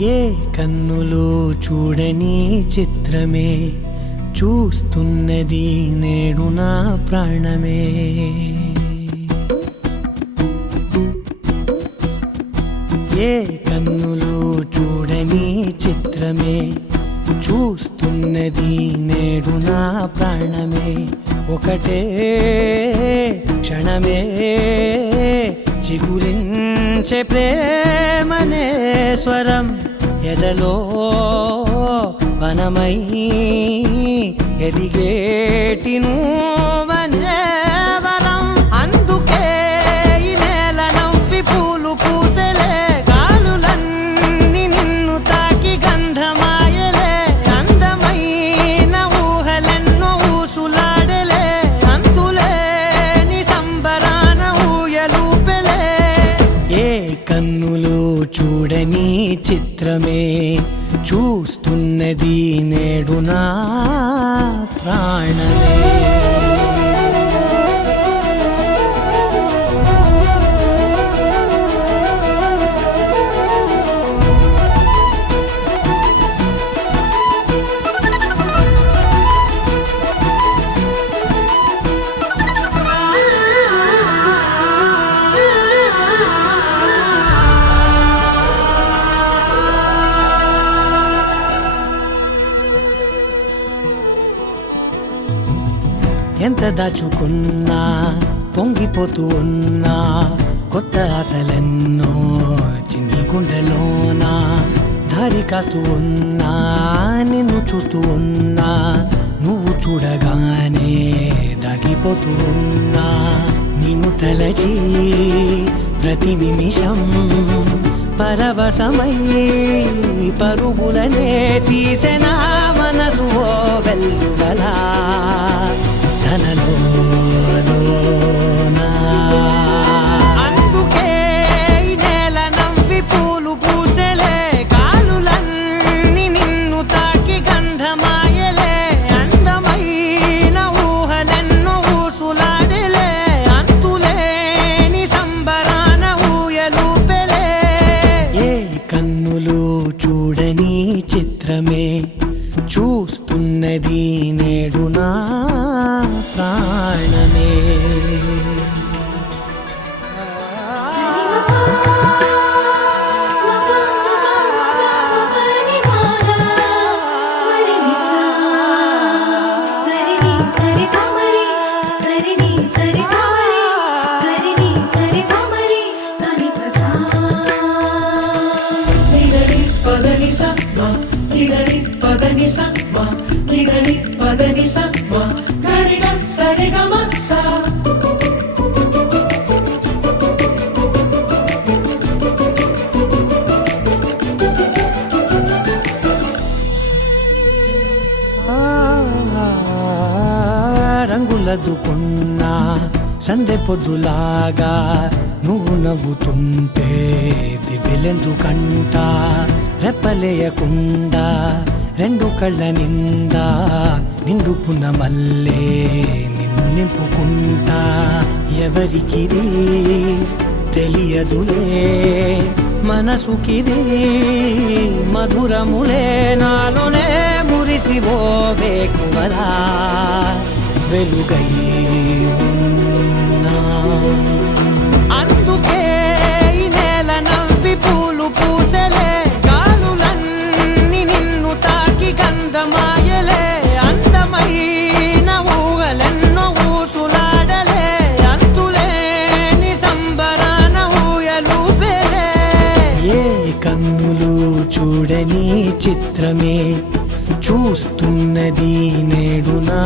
ఏ కన్నులు చూడని చిత్రమే చూస్తున్నది నేడు నా ప్రాణమే. ఏ కన్నులు చూడని చిత్రమే చూస్తున్నది నేడు నా ప్రాణమే. ఒకటే క్షణమే చిగురించే ప్రేమనే స్వరం ఎదలో వనమై ఎదిగేటి నువ్వనే వరం. అందుకే ఈ నేల నవ్వి పూలు పూసెలే, గాలులన్నీ నిన్ను తాకి గంధమాయలే. అందమైన ఊహలెన్నో ఊసులాడలే, అంతులేని సంబరాన ఊయలూపెలే. ఏ కన్నులు చూడని చిత్రమే చూస్తున్నది నేడు నా ప్రాణమే. ఎంత దాచుకున్నా పొంగిపోతూ ఉన్నా, కొత్త ఆశలెన్నో చిన్ని గుండెలోనా. దారి కాస్తూ ఉన్నా, నిన్ను చూస్తూ ఉన్నా, నువ్వు చూడగానే దాగిపోతూ ఉన్నా. నిన్ను తలచి ప్రతి నిమిషం పరవశమై పరుగులనే తీసెనా మనసు ఓ వెల్లువలా. అందుకే ఈ నేల నవ్వి పూలు పూసెలే, గాలులన్నీ నిన్ను తాకి గంధమాయలే. అందమైన ఊహలెన్నో ఊసులాడలే, అంతులేని సంబరాన ఊయలూపెలే. ఏ కన్నులు చూడని చిత్రమే చూస్తున్నది నేడు నా ప్రాణమే. రంగులదుకున్నా సందె పొద్దులాగా నువ్వు నవ్వుతుంటే దివ్వెలెందుకంట. రెప్పలేయకుండా రెండు కళ్ళ నిండా నిండు పున్నమల్లే నిన్ను నింపుకుంటా. ఎవరికిది తెలియదులే మనసుకిది మధురములే, నాలోనే మురిసివో వేకువలా వెలుగై ఉన్నా. అందుకే ఈ నేల నవ్వి పూలు పూసెలే, గాలులన్నీ నిన్ను తాకి గంధమాయలే. అందమైన ఊహలెన్నో ఊసులాడలే, అంతులేని సంబరాన ఊయలూపెలే. ఏ కన్నులు చూడని చిత్రమే చూస్తున్నది నేడు నా